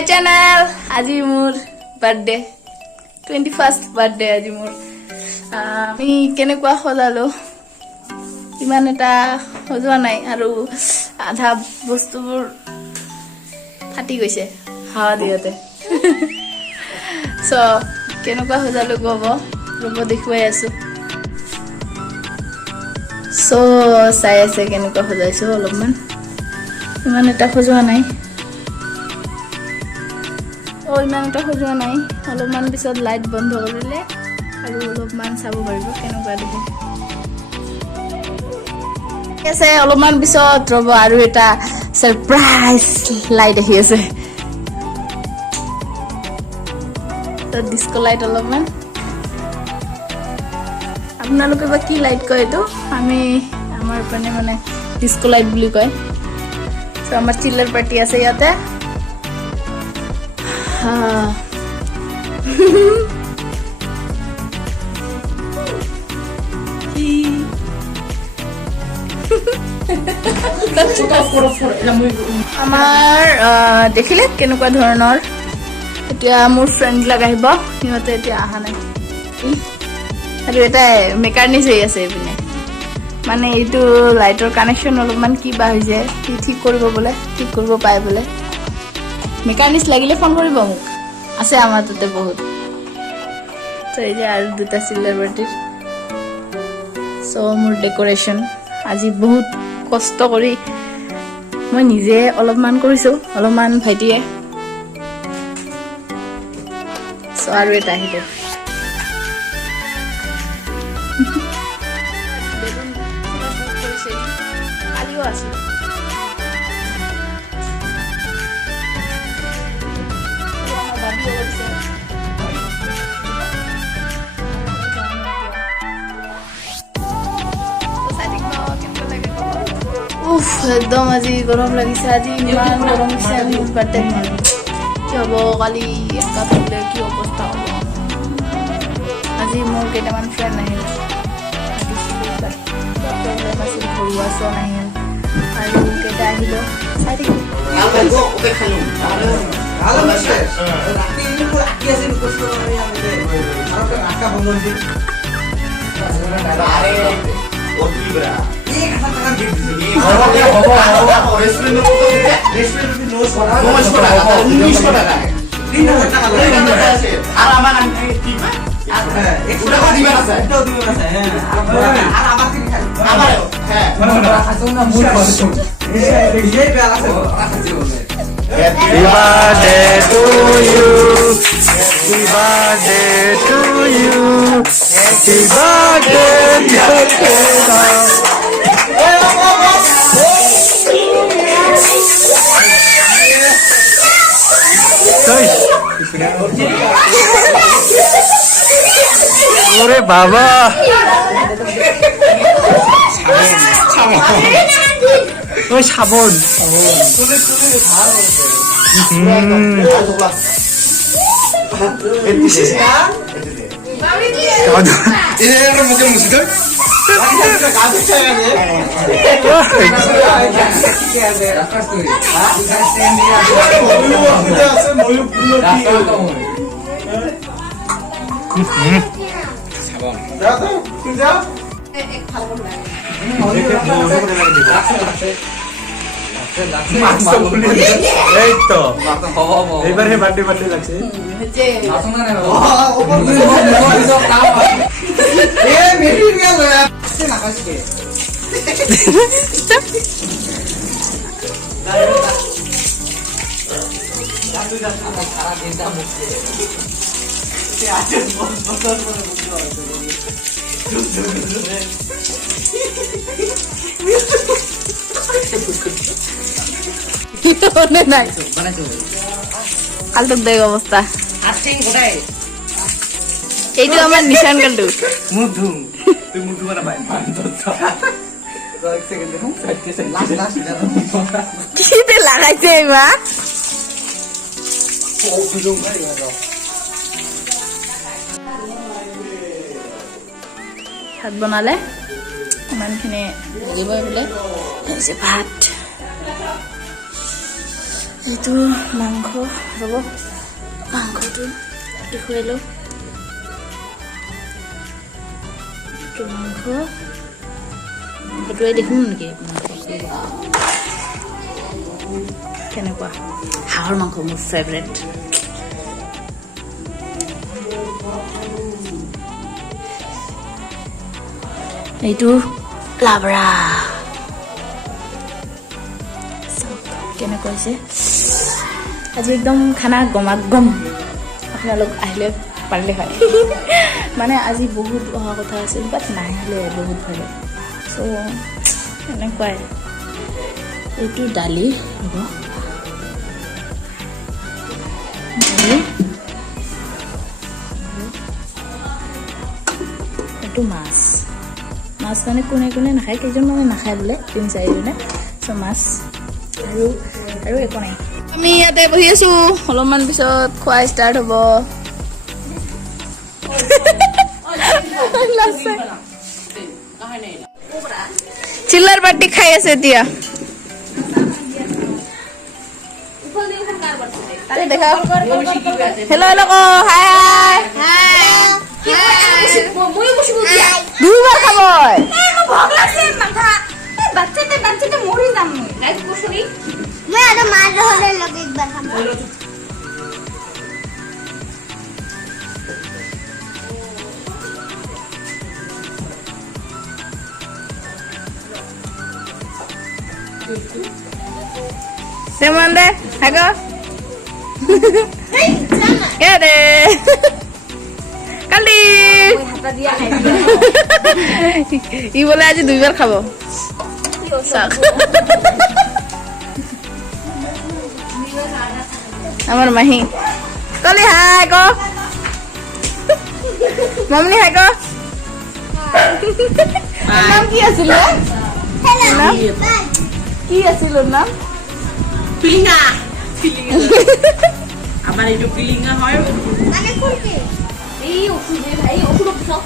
My channel आज मोर birthday 21st birthday आज मोर আমি কেনেকুৱা সজালো ইমান এটা সজোৱা নাই আৰু আধা বস্তুবোৰ ফাটি গৈছে হাৱা দিওতে সো কেনেকুৱা সজালো গব দেখুৱাই আছো সো চাই আছে কেনেকুৱা সজাইছো অলপমান ইমান এটা সজোৱা নাই ইমান এটা সজোৱা নাই অলপমান পিছত লাইট বন্ধ কৰিলে আৰু অলপমান চাব পাৰিব কেনেকুৱা দেখে আছে অলপমান পিছত ৰব আৰু এটা সাৰপ্ৰাইজ লাইট আহি আছে তো ডিস্কো লাইট অলপমান আপোনালোকে বা কি লাইট কয় তো আমি আমাৰ পানে মানে ডিস্কো লাইট বুলি কয় তো আমাৰ চিলাৰ পাৰ্টি আছে ইয়াতে আমাৰ দেখিলে কেনেকুৱা ধৰণৰ এতিয়া মোৰ ফ্ৰেন্ড লাগ আহিব সিহঁতে এতিয়া আহা নাই আৰু এটা মেকানিক হৈ আছে এইপিনে মানে এইটো লাইটৰ কানেকশ্যন অলপমান কিবা হৈ যায় ঠিক কৰিব বোলে ঠিক কৰিব পায় বোলে মেকানিক লাগিলে ফোন কৰিব মোক আছে আমাৰ তাতে বহুত তো এই যে আৰু দুটা চিলাৰ বাটিৰ সো মোৰ ডেকোৰেশ্যন আজি বহুত কষ্ট কৰি মই নিজে অলপমান কৰিছো অলপমান ভাইটিয়ে সো আৰু এটা আহিলে কালিও আছে একদম আজি গৰম লাগিছে আজি ইমান গৰম হৈছে আমি বাৰ্থডে কি হ'ব কালি এটা হ'লে কি অৱস্থা হ'ব আজি মোৰ কেইটামান ফ্ৰেণ্ড আহিল প্ৰব্লেম আছিল ঘৰুৱা চন আহিল আৰু কেইটা আহিব চাই থাকিব Happy birthday to you. Happy birthday to you. Happy birthday Ore baba. Oi sabun. এইবারে বার্থডে বার্থডে লাগছে কালটোক দেখ অৱস্থা এইটো আমাৰ নিশান কালটো কিতে লাগাইছে মা ভাত বনালে ইমানখিনি লাগিবই বোলে ভাত এইটো মাংস ৰ'ব মাংসটো দেখুৱাই লওঁ এইটো মাংস ফটোৱাই দেখোঁ নেকি কেনেকুৱা হাঁহৰ মাংস মোৰ ফেভৰেট এইটো লাবৰা কেনেকুৱা হৈছে আজি একদম খানা গমাগম আপোনালোক আহিলে পাৰিলে হয় মানে আজি বহুত অহা কথা আছিল বাট নাহিলে বহুত ভালে চ' এনেকুৱাই এইটো দালি হ'ব এইটো মাছ মাছ মানে কোনে কোনে নাখায় কেইজন মানে নাখায় বোলে 3-4জনে চ' মাছ আৰু একো নাই আমি ইয়াতে বহি আছো অলপমান পিছত খোৱা ষ্টাৰ্ট হ'ব চিল্লাৰ পাৰ্টি খাই আছে এতিয়া দেখা হেল্ল' হেল্ল' ক হাই দুইবাৰ খাব Teman deh, aku. Ya deh. Kali. Ibu lah aja 2 বার খাবো। আমার মাহি। Kali hai ko. Mamni hai ko. নাম কি আছিল? নাম কি আছিল নাম? পিলিঙা আমার এই পিলিঙা হয় মানে কোনটি এই ওষুধে ভাই ওষুধ খাও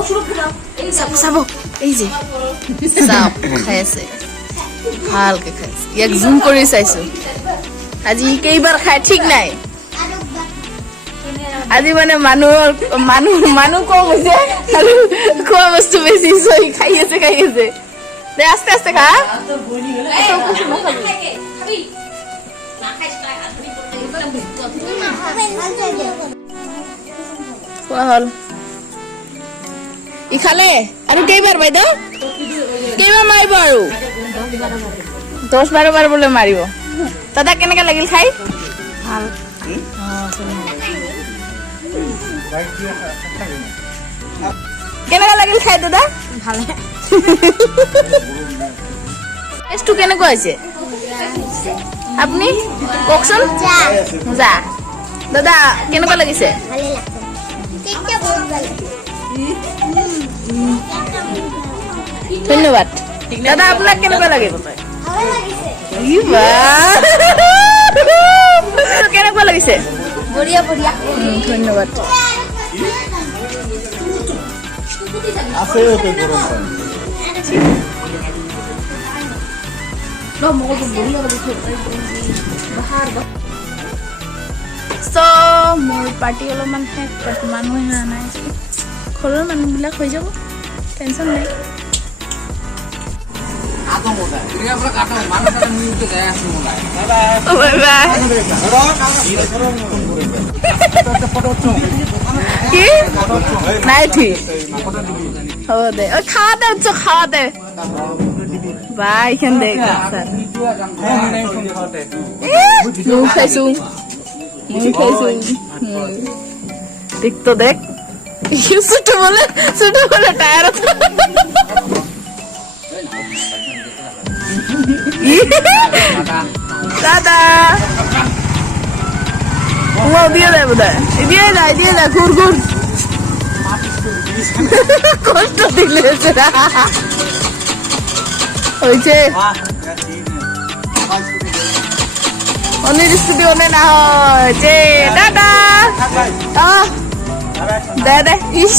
ওষুধ খাও এই চাব এই যে চাপ খাই আছে ভালকে খাইছে ইয়াক জুম কৰি চাইছো আজি কেইবাৰ খাই ঠিক নাই আজি মানে মানুহ কম হৈছে আৰু খোৱা বস্তু বেছি সহি খাই আছে দে আস্তে আস্তে খা খোৱা হ'ল ই খালে আৰু কেইবাৰ বাইদেউ কেইবাৰ মাৰিব আৰু 10-12 বাৰ বোলে মাৰিব দাদা কেনেকা লাগিল খাই ভাল কেনেকা লাগিল খাই দাদা ভালে টেষ্টটো কেনেকুৱা হৈছে আপুনি কওকচোন যা দাদা কেনেকুৱা লাগিছে ধন্যবাদ দাদা আপোনাক কেনেকুৱা লাগিল কেনেকুৱা লাগিছে বঢ়িয়া ধন্যবাদ মোৰ পাৰ্টি অলপমান শেষ মানুহে হোৱা নাই ঘৰৰ মানুহবিলাক হৈ যাব টেনশ্যন নাই কি নাই ঠিক হ'ব দে খাওয়া দে বা এইখান দে ময়ো খাইছো দেখ তো দেখ ছোট বলে টায়ারত দাদা দিয়ে দেয় বোধ হয় দিয়ে যায় ঘুর কষ্ট দিলে হয়েছে অনেক স্কুটি অনে না হয় যে দাদা দে ইস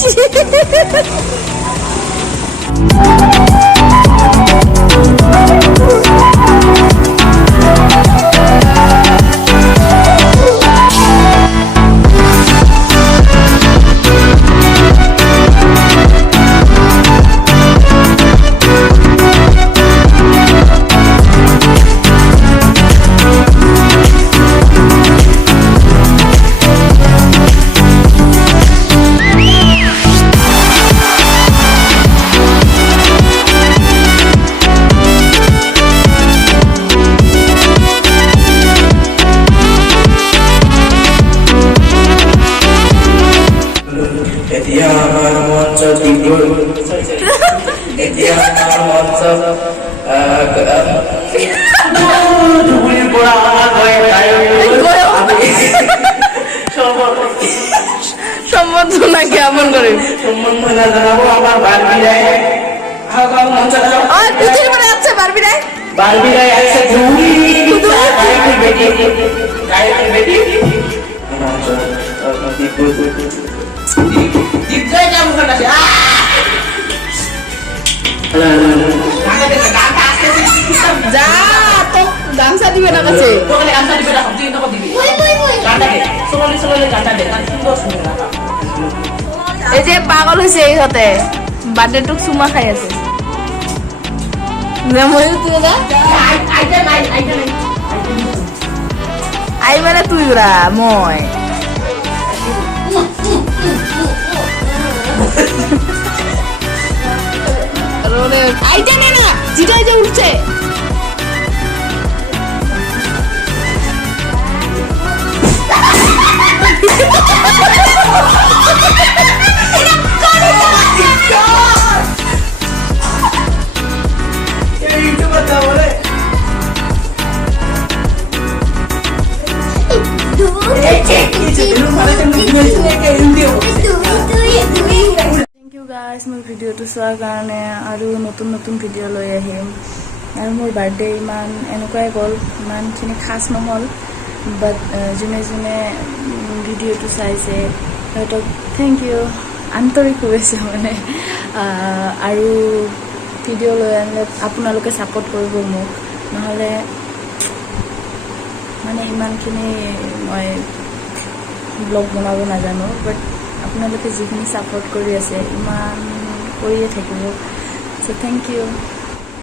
ধুবুৰীৰ পৰা অহা গৈ সম্বর্ধনা জ্ঞাপন করিম সম্বন্ধনা জানাবো আমার বারবিরায় কিছুদিন পরে আছে বারবি রায় বারবিরায় আছে গায়কের বেটি দীপজয় যা মুখটা আছে যা তো গামছা দিবে না কাছে তোকে গানটা দিবে না তুই তো দিবি গানটা দে সোনালি গানটা দে গান সুন্দর শুনে না এই যে পাগল হয়েছে এই হতে বার্থডে টুক চুমা খাই আছে আইটা নাই আই মানে তুই ওরা মই আইটা নে না যেটা যে উঠছে Thank you guys মোৰ ভিডিঅ'টো চোৱাৰ কাৰণে আৰু নতুন নতুন ভিডিঅ' লৈ আহিম আৰু মোৰ বাৰ্থডে ইমান এনেকুৱাই গ'ল ইমানখিনি খাছ নহ'ল বাট যোনে যোনে ভিডিঅ'টো চাইছে সিহঁতক থেংক ইউ আন্তৰিক শুভেচ্ছা মানে আৰু ভিডিঅ' লৈ আনিলে আপোনালোকে ছাপোৰ্ট কৰিব মোক নহ'লে মানে ইমানখিনি মই ব্লগ বনাব নাজানো বাট আপোনালোকে যিখিনি ছাপোৰ্ট কৰি আছে ইমান কৰিয়ে থাকিব চ' থেংক ইউ